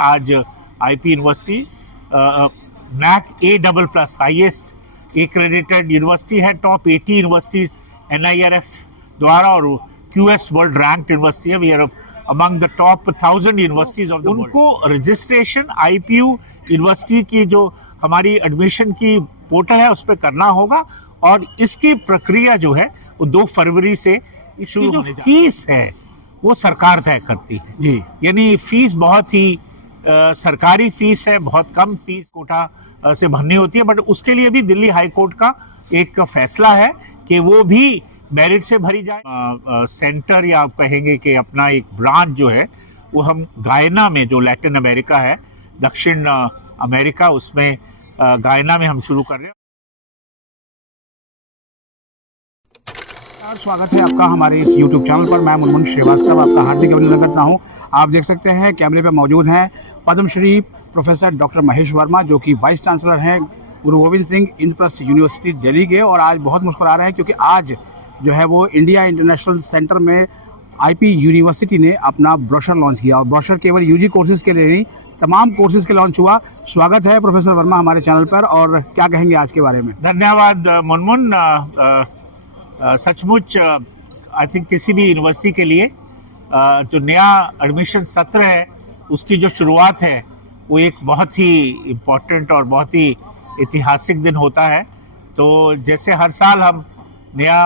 आज IP university NAC A++ highest accredited university है, top 80 universities NIRF द्वारा, और QS वर्ल्ड रैंक्ड यूनिवर्सिटी है। We are among the top 1000 universities of the world. उनको registration IPU university की जो हमारी एडमिशन की पोर्टल है उस पर करना होगा, और इसकी प्रक्रिया जो है वो 2 फरवरी से इसकी जो फीस है वो सरकार तय करती है जी। यानी फीस बहुत ही सरकारी फीस है, बहुत कम फीस कोटा से भरनी होती है, बट उसके लिए भी दिल्ली हाई कोर्ट का एक फैसला है कि वो भी मेरिट से भरी जाए। सेंटर या आप कहेंगे कि अपना एक ब्रांच जो है वो हम गायना में, जो लैटिन अमेरिका है, दक्षिण अमेरिका, उसमें गायना में हम शुरू कर रहे हैं। स्वागत है आपका हमारे इस YouTube चैनल पर। मैं मुनमुन श्रीवास्तव आपका हार्दिक अभिनंदन करता हूं। आप देख सकते हैं कैमरे पर मौजूद हैं पद्मश्री प्रोफेसर डॉक्टर महेश वर्मा, जो कि वाइस चांसलर हैं गुरु गोविंद सिंह इंद्रप्रस्थ यूनिवर्सिटी दिल्ली के, और आज बहुत मुस्कुरा रहे हैं क्योंकि आज जो है वो इंडिया इंटरनेशनल सेंटर में IP यूनिवर्सिटी ने अपना ब्रोशर लॉन्च किया, और ब्रोशर केवल UG कोर्सेज के लिए नहीं, तमाम कोर्सेज के लॉन्च हुआ। स्वागत है प्रोफेसर वर्मा हमारे चैनल पर, और क्या कहेंगे आज के बारे में? धन्यवाद मुनमुन। सचमुच आई थिंक किसी भी यूनिवर्सिटी के लिए जो नया एडमिशन सत्र है उसकी जो शुरुआत है वो एक बहुत ही इम्पोर्टेंट और बहुत ही ऐतिहासिक दिन होता है। तो जैसे हर साल हम नया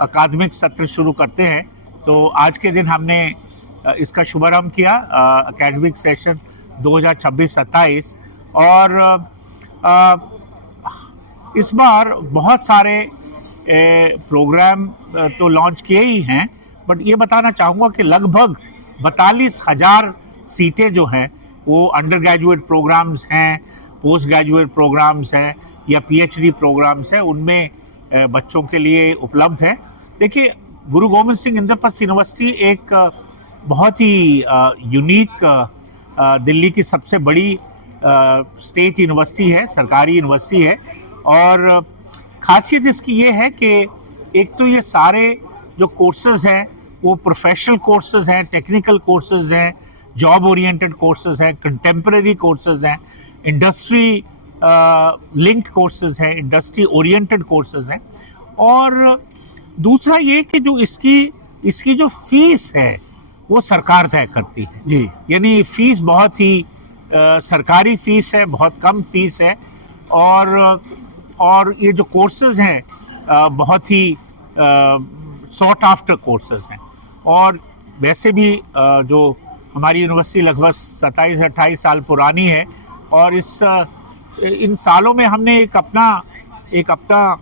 अकादमिक सत्र शुरू करते हैं, तो आज के दिन हमने इसका शुभारंभ किया, अकेडमिक सेशन 2026-27, और इस बार बहुत सारे प्रोग्राम तो लॉन्च किए ही हैं, बट ये बताना चाहूँगा कि लगभग 42,000 सीटें जो हैं वो अंडर ग्रेजुएट प्रोग्राम्स हैं, पोस्ट ग्रेजुएट प्रोग्राम्स हैं या PhD प्रोग्राम्स हैं, उनमें बच्चों के लिए उपलब्ध है। देखिए, गुरु गोविंद सिंह इंद्रप्रस्थ यूनिवर्सिटी एक बहुत ही यूनिक दिल्ली की सबसे बड़ी स्टेट यूनिवर्सिटी है, सरकारी यूनिवर्सिटी है, और खासियत इसकी ये है कि एक तो ये सारे जो कोर्सेज हैं वो प्रोफेशनल कोर्सेज हैं, टेक्निकल कोर्सेज हैं, जॉब ओरिएंटेड कोर्सेज हैं, कंटेम्प्रेरी कोर्सेज हैं, इंडस्ट्री लिंक्ड कोर्सेज हैं, इंडस्ट्री ओरिएंटेड कोर्सेज हैं। और दूसरा ये कि जो इसकी जो फीस है वो सरकार तय करती है जी। यानी फीस बहुत ही सरकारी फीस है, बहुत कम फीस है, और ये जो कोर्सेज हैं बहुत ही सॉट आफ्टर कोर्सेज हैं। और वैसे भी जो हमारी यूनिवर्सिटी लगभग 27-28 साल पुरानी है, और इन सालों में हमने एक अपना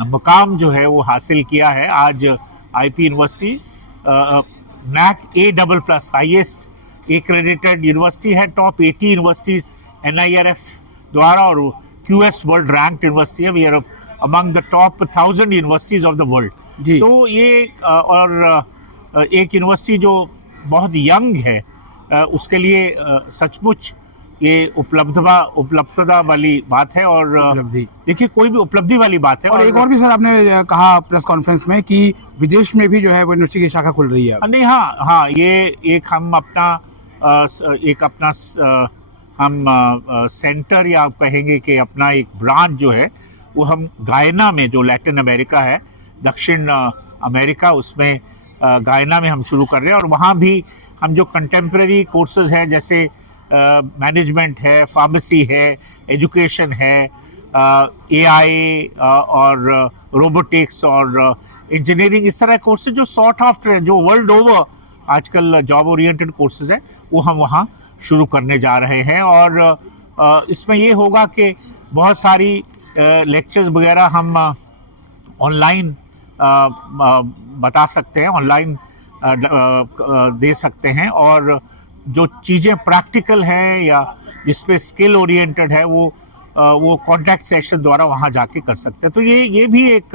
मुकाम जो है वो हासिल किया है। आज IP university NAC A++ highest accredited university है, टॉप 80 यूनिवर्सिटीज NIRF द्वारा, और QS वर्ल्ड रैंक्ड यूनिवर्सिटी है। We are among the top 1000 universities of the world जी। तो ये और एक यूनिवर्सिटी जो बहुत यंग है, उसके लिए सचमुच ये उपलब्धता वाली बात है, और देखिए कोई भी उपलब्धि वाली बात है। और एक और भी सर आपने कहा प्रेस कॉन्फ्रेंस में कि विदेश में भी जो है वो यूनिवर्सिटी की शाखा खुल रही है। नहीं, हाँ, ये एक हम अपना सेंटर या आप कहेंगे कि अपना एक ब्रांच जो है वो हम गायना में, जो लैटिन अमेरिका है, दक्षिण अमेरिका, उसमें गायना में हम शुरू कर रहे हैं। और वहाँ भी हम जो कंटेम्प्रेरी कोर्सेज हैं, जैसे मैनेजमेंट है, फार्मेसी है, एजुकेशन है, AI और रोबोटिक्स और इंजीनियरिंग, इस तरह कोर्सेज जो सॉर्ट आफ्टर है, जो वर्ल्ड ओवर आजकल जॉब ओरिएंटेड कोर्सेज हैं, वो हम वहाँ शुरू करने जा रहे हैं। और इसमें ये होगा कि बहुत सारी लेक्चर्स वगैरह हम ऑनलाइन बता सकते हैं, ऑनलाइन दे सकते हैं, और जो चीज़ें प्रैक्टिकल हैं या जिस पे स्किल ओरिएंटेड है वो कॉन्टैक्ट सेशन द्वारा वहाँ जाके कर सकते हैं। तो ये भी एक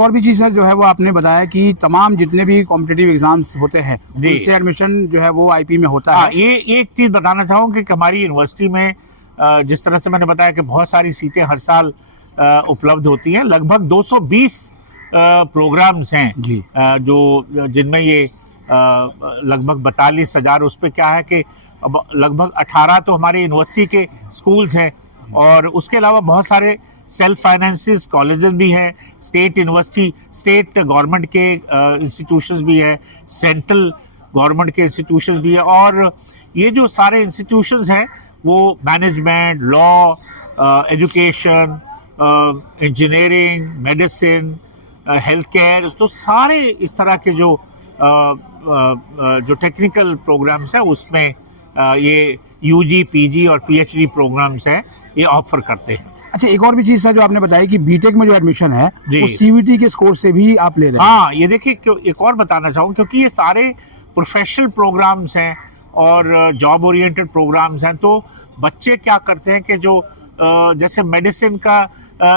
और भी चीज़ सर जो है वो आपने बताया कि तमाम जितने भी कॉम्पिटिटिव एग्जाम्स होते हैं उनसे एडमिशन जो है वो IP में होता है। ये एक चीज़ बताना चाहूँगा कि हमारी यूनिवर्सिटी में जिस तरह से मैंने बताया कि बहुत सारी सीटें हर साल उपलब्ध होती हैं, लगभग 220 प्रोग्राम्स हैं जी, जो जिनमें ये लगभग 42,000, उस पर क्या है कि अब लगभग 18 तो हमारे यूनिवर्सिटी के स्कूल्स हैं, और उसके अलावा बहुत सारे सेल्फ फाइनेंसिस कॉलेजेस भी हैं, स्टेट यूनिवर्सिटी, स्टेट गवर्नमेंट के इंस्टीट्यूशंस भी है, सेंट्रल गवर्नमेंट के इंस्टीट्यूशंस भी है। और ये जो सारे इंस्टीट्यूशंस हैं वो management, law, education, engineering, medicine, health care, तो सारे इस तरह के जो टेक्निकल प्रोग्राम्स हैं उसमें ये यूजी, पीजी और पीएचडी प्रोग्राम्स हैं, ये ऑफर करते हैं। अच्छा, एक और भी चीज है जो आपने बताई कि बीटेक में जो एडमिशन है जी। वो सीयूईटी के स्कोर से भी आप ले रहे हैं। हाँ, ये देखिए, एक और बताना चाहूँ, क्योंकि ये सारे प्रोफेशनल प्रोग्राम्स हैं और जॉब ओरिएंटेड प्रोग्राम्स हैं, तो बच्चे क्या करते हैं कि जो जैसे मेडिसिन का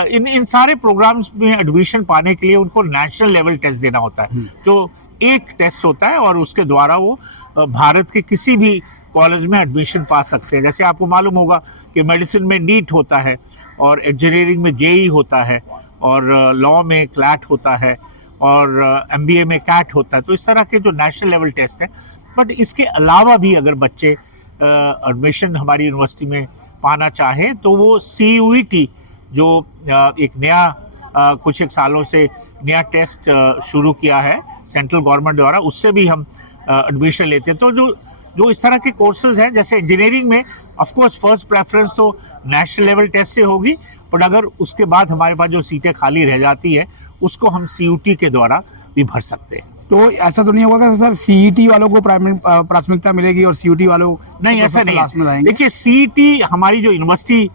इन सारे प्रोग्राम्स में एडमिशन पाने के लिए उनको नेशनल लेवल टेस्ट देना होता है, जो एक टेस्ट होता है और उसके द्वारा वो भारत के किसी भी कॉलेज में एडमिशन पा सकते हैं। जैसे आपको मालूम होगा कि मेडिसिन में नीट होता है, और इंजीनियरिंग में जेई होता है, और लॉ में क्लैट होता है, और एमबीए में कैट होता है। तो इस तरह के जो नेशनल लेवल टेस्ट है। बट इसके अलावा भी अगर बच्चे एडमिशन हमारी यूनिवर्सिटी में पाना चाहे तो वो सीयूईटी जो एक नया कुछ एक सालों से नया टेस्ट शुरू किया है सेंट्रल गवर्नमेंट द्वारा, उससे भी हम एडमिशन लेते हैं। तो जो इस तरह के कोर्सेज हैं, जैसे इंजीनियरिंग में ऑफ कोर्स फर्स्ट प्रेफरेंस तो नेशनल लेवल टेस्ट से होगी, बट अगर उसके बाद हमारे पास जो सीटें खाली रह जाती है उसको हम सीयूटी के द्वारा भी भर सकते हैं। तो ऐसा तो नहीं होगा सर सीईटी वालों को प्राथमिकता मिलेगी और सीयूटी वालों नहीं, ऐसा नहीं है। देखिए, देखिए, सीईटी हमारी जो यूनिवर्सिटी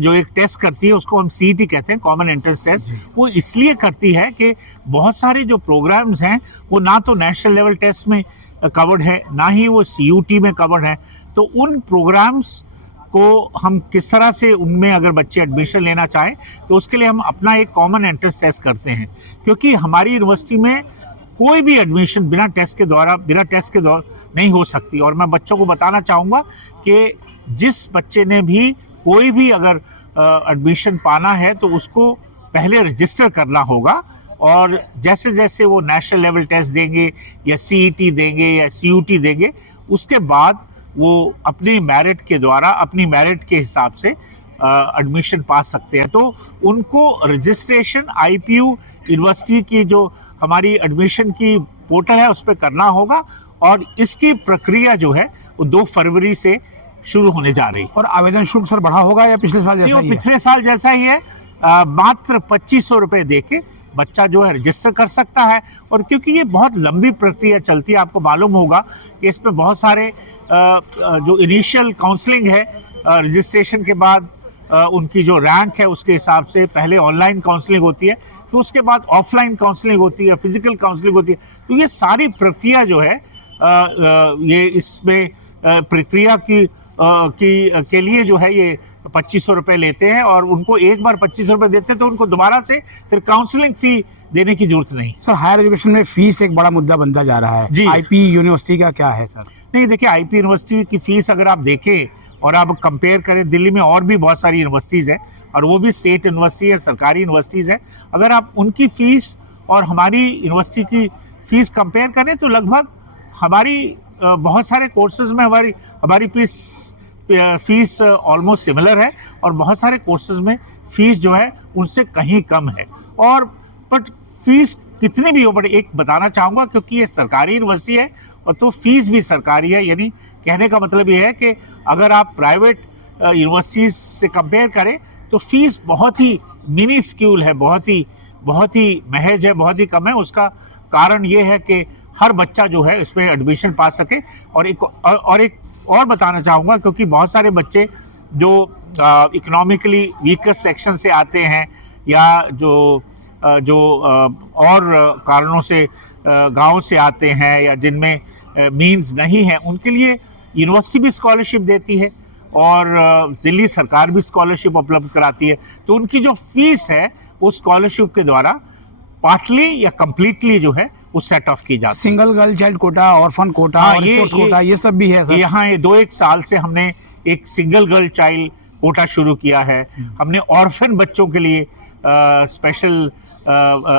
जो एक टेस्ट करती है उसको हम सीईटी कहते हैं, कॉमन एंट्रेंस टेस्ट। वो इसलिए करती है कि बहुत सारे जो प्रोग्राम्स हैं वो ना तो नेशनल लेवल टेस्ट में कवर्ड है, ना ही वो सीयूटी में कवर्ड है। तो उन प्रोग्राम्स को हम किस तरह से, उनमें अगर बच्चे एडमिशन लेना चाहें तो उसके लिए हम अपना एक कॉमन एंट्रेंस टेस्ट करते हैं, क्योंकि हमारी यूनिवर्सिटी में कोई भी एडमिशन बिना टेस्ट के द्वारा नहीं हो सकती। और मैं बच्चों को बताना चाहूँगा कि जिस बच्चे ने भी कोई भी अगर एडमिशन पाना है तो उसको पहले रजिस्टर करना होगा, और जैसे जैसे वो नेशनल लेवल टेस्ट देंगे या सीईटी देंगे या सीयूटी देंगे, उसके बाद वो अपनी मेरिट के द्वारा, अपनी मेरिट के हिसाब से एडमिशन पा सकते हैं। तो उनको रजिस्ट्रेशन आईपीयू यूनिवर्सिटी की जो हमारी एडमिशन की पोर्टल है उस पर करना होगा, और इसकी प्रक्रिया जो है वो 2 फरवरी से शुरू होने जा रही है। और आवेदन शुल्क सर बढ़ा होगा या पिछले साल जैसा ही है? पिछले साल जैसा ही है, मात्र 2500 रुपये दे के बच्चा जो है रजिस्टर कर सकता है। और क्योंकि ये बहुत लंबी प्रक्रिया चलती है, आपको मालूम होगा कि इसमें बहुत सारे जो इनिशियल काउंसलिंग है, रजिस्ट्रेशन के बाद उनकी जो रैंक है उसके हिसाब से पहले ऑनलाइन काउंसलिंग होती है, फिर उसके बाद ऑफलाइन काउंसलिंग होती है, फिजिकल काउंसलिंग होती है। तो ये सारी प्रक्रिया जो है ये इसमें प्रक्रिया के लिए जो है ये 2500 रुपये लेते हैं, और उनको एक बार 2500 रुपये देते हैं तो उनको दोबारा से फिर काउंसलिंग फी देने की जरूरत नहीं। सर, हायर एजुकेशन में फीस एक बड़ा मुद्दा बनता जा रहा है जी। आईपी यूनिवर्सिटी का क्या है सर? नहीं, देखिए, आईपी यूनिवर्सिटी की फीस अगर आप देखें और आप कंपेयर करें, दिल्ली में और भी बहुत सारी यूनिवर्सिटीज़ हैं, और वो भी स्टेट यूनिवर्सिटी है, सरकारी यूनिवर्सिटीज़ है। अगर आप उनकी फीस और हमारी यूनिवर्सिटी की फीस कंपेयर करें तो लगभग हमारी बहुत सारे कोर्सेज में हमारी फीस ऑलमोस्ट सिमिलर है, और बहुत सारे कोर्सेज में फीस जो है उनसे कहीं कम है। और बट फीस कितनी भी हो, बट एक बताना चाहूँगा, क्योंकि ये सरकारी यूनिवर्सिटी है और तो फीस भी सरकारी है, यानी कहने का मतलब ये है कि अगर आप प्राइवेट यूनिवर्सिटीज से कंपेयर करें तो फीस बहुत ही मिनी स्क्यूल है, बहुत ही महज है, बहुत ही कम है। उसका कारण ये है कि हर बच्चा जो है इसमें एडमिशन पा सके। और एक और बताना चाहूँगा, क्योंकि बहुत सारे बच्चे जो इकोनॉमिकली वीकर सेक्शन से आते हैं, या जो और कारणों से गांव से आते हैं, या जिनमें मींस नहीं है, उनके लिए यूनिवर्सिटी भी स्कॉलरशिप देती है और दिल्ली सरकार भी स्कॉलरशिप उपलब्ध कराती है। तो उनकी जो फीस है वो स्कॉलरशिप के द्वारा पार्टली या कंप्लीटली जो है वो सेट ऑफ की जाती है। Single girl child quota, orphan quota, quota, ये सब भी है सर? यहाँ ये 2-1 साल से हमने एक सिंगल गर्ल चाइल्ड कोटा शुरू किया है। हमने ऑर्फन बच्चों के लिए स्पेशल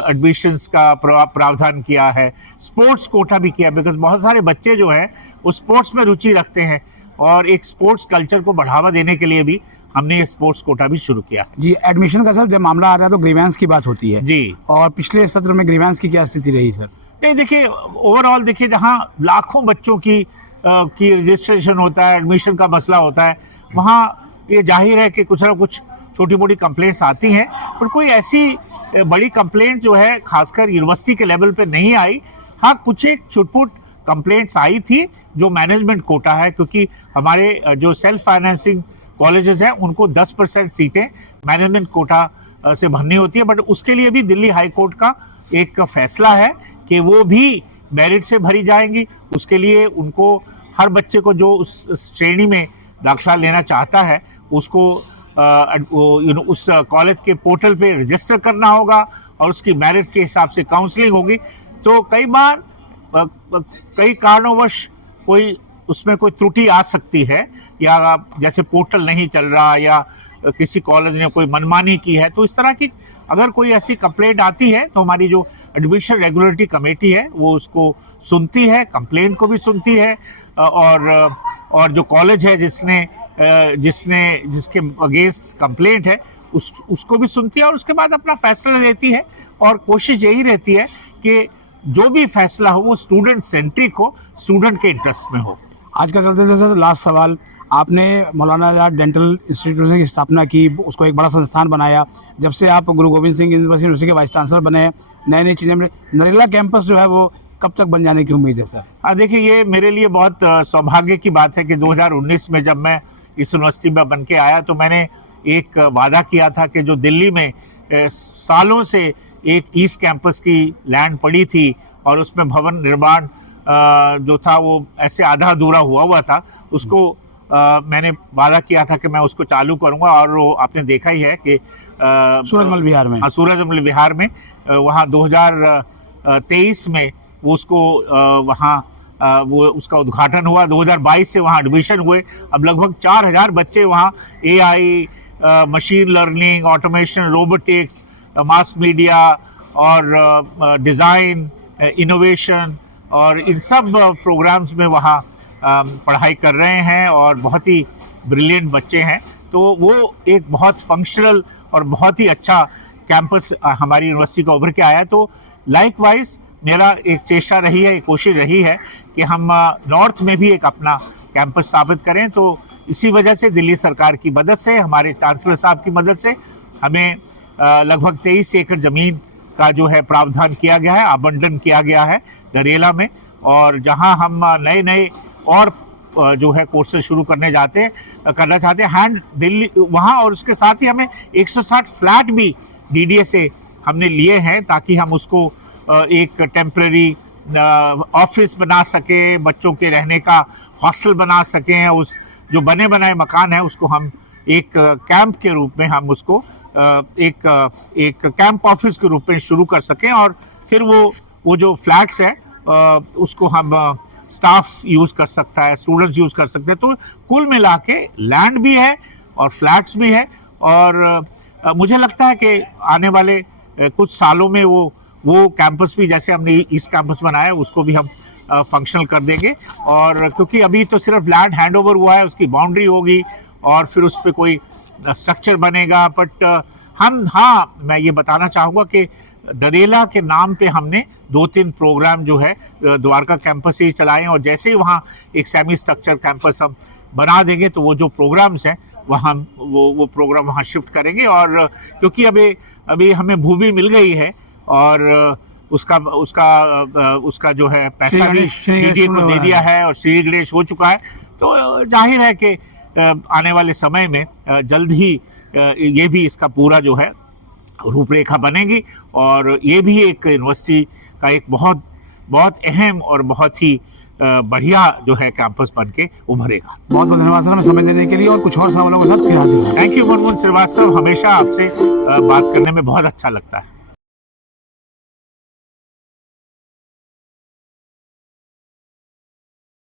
एडमिशंस का प्रावधान किया है। स्पोर्ट्स कोटा भी किया, बिकॉज बहुत सारे बच्चे जो है वो स्पोर्ट्स में रुचि रखते हैं, और एक स्पोर्ट्स कल्चर को बढ़ावा देने के लिए भी हमने ये स्पोर्ट्स कोटा भी शुरू किया है। जी, एडमिशन का सर जब मामला आता है तो ग्रीवेंस की बात होती है जी, और पिछले सत्र में ग्रीवेंस की क्या स्थिति रही सर? नहीं देखिए, ओवरऑल देखिए, जहाँ लाखों बच्चों की रजिस्ट्रेशन होता है, एडमिशन का मसला होता है, वहाँ ये जाहिर है कि कुछ ना कुछ छोटी मोटी कंप्लेंट्स आती हैं, पर कोई ऐसी बड़ी कंप्लेंट जो है खासकर यूनिवर्सिटी के लेवल पे नहीं आई। हाँ, कुछ एक छुटपुट कंप्लेंट्स आई थी जो मैनेजमेंट कोटा है, क्योंकि हमारे जो सेल्फ फाइनेंसिंग कॉलेजेस हैं उनको 10% सीटें मैनेजमेंट कोटा से भरनी होती है, बट उसके लिए भी दिल्ली हाई कोर्ट का एक फैसला है कि वो भी मेरिट से भरी जाएंगी। उसके लिए उनको हर बच्चे को जो उस श्रेणी में दाखिला लेना चाहता है उसको उस कॉलेज के पोर्टल पे रजिस्टर करना होगा और उसकी मेरिट के हिसाब से काउंसलिंग होगी। तो कई बार कई कारणोंवश उसमें कोई त्रुटि आ सकती है, या जैसे पोर्टल नहीं चल रहा, या किसी कॉलेज ने कोई मनमानी की है, तो इस तरह की अगर कोई ऐसी कंप्लेंट आती है तो हमारी जो एडमिशन रेगुलेटरी कमेटी है वो उसको सुनती है, कंप्लेंट को भी सुनती है, और जो कॉलेज है जिसके अगेंस्ट कंप्लेंट है उसको भी सुनती है और उसके बाद अपना फैसला लेती है। और कोशिश यही रहती है कि जो भी फैसला हो वो स्टूडेंट सेंट्रिक हो, स्टूडेंट के इंटरेस्ट में हो। आज का चलते थे सर लास्ट सवाल, आपने मौलाना आजाद डेंटल इंस्टीट्यूट की स्थापना की, उसको एक बड़ा संस्थान बनाया। जब से आप गुरु गोविंद सिंह यूनिवर्सिटी के वाइस चांसलर बने, नई नई चीज़ें मिली, नरेला कैंपस जो है वो कब तक बन जाने की उम्मीद है सर? देखिए, ये मेरे लिए बहुत सौभाग्य की बात है कि 2019 में जब मैं इस यूनिवर्सिटी में बन के आया तो मैंने एक वादा किया था कि जो दिल्ली में सालों से एक ईस्ट कैंपस की लैंड पड़ी थी और उसमें भवन निर्माण जो था वो ऐसे आधा अधूरा हुआ था, उसको मैंने वादा किया था कि मैं उसको चालू करूंगा। और वो आपने देखा ही है कि सूरजमल विहार में, सूरजमल विहार में वहाँ 2023 में वो उसको वहाँ वो उसका उद्घाटन हुआ। 2022 से वहाँ एडमिशन हुए। अब लगभग 4000 बच्चे वहाँ AI, machine learning, automation, robotics, mass media और डिज़ाइन, इनोवेशन और इन सब प्रोग्राम्स में वहाँ पढ़ाई कर रहे हैं और बहुत ही ब्रिलियंट बच्चे हैं। तो वो एक बहुत फंक्शनल और बहुत ही अच्छा कैंपस हमारी यूनिवर्सिटी का उभर के आया। तो लाइकवाइज मेरा एक चेष्टा रही है, एक कोशिश रही है कि हम नॉर्थ में भी एक अपना कैंपस स्थापित करें। तो इसी वजह से दिल्ली सरकार की मदद से, हमारे चांसलर साहब की मदद से हमें लगभग 23 एकड़ ज़मीन का जो है प्रावधान किया गया है, आवंटन किया गया है नरेला में। और जहां हम नए और जो है कोर्सेज शुरू करना चाहते हैं हैंड दिल्ली वहाँ, और उसके साथ ही हमें 160 फ्लैट भी DDA से हमने लिए हैं ताकि हम उसको एक टेम्पररी ऑफिस बना सकें, बच्चों के रहने का हॉस्टल बना सकें। उस जो बने बनाए मकान है उसको हम एक कैंप के रूप में हम उसको एक कैंप ऑफिस के रूप में शुरू कर सकें, और फिर वो जो फ्लैट्स है उसको हम स्टाफ यूज़ कर सकता है, स्टूडेंट्स यूज़ कर सकते हैं। तो कुल मिला के लैंड भी है और फ्लैट्स भी है। और मुझे लगता है कि आने वाले कुछ सालों में वो कैंपस भी, जैसे हमने ईस्ट कैंपस बनाया, उसको भी हम फंक्शनल कर देंगे। और क्योंकि अभी तो सिर्फ लैंड हैंडओवर हुआ है, उसकी बाउंड्री होगी और फिर उस पर कोई स्ट्रक्चर बनेगा। बट मैं ये बताना चाहूँगा कि नरेला के नाम पे हमने 2-3 प्रोग्राम जो है द्वारका कैंपस से ही चलाए, और जैसे ही वहाँ एक सेमी स्ट्रक्चर कैंपस हम बना देंगे तो वो जो प्रोग्राम्स हैं वहाँ वो प्रोग्राम वहाँ शिफ्ट करेंगे। और क्योंकि अभी हमें भूमि मिल गई है और उसका जो है पैसा भी DDA को दे दिया है और श्री गणेश हो चुका है, तो जाहिर है कि आने वाले समय में जल्द ही ये भी इसका पूरा जो है रूपरेखा बनेगी और ये भी एक यूनिवर्सिटी का एक बहुत बहुत अहम और बहुत ही बढ़िया जो है कैंपस बन के उभरेगा। बहुत बहुत धन्यवाद सर हमें समय देने के लिए, और कुछ और सवालों के साथ फिर हाजिर होंगे। थैंक यू मुनमुन श्रीवास्तव, हमेशा आपसे बात करने में बहुत अच्छा लगता है।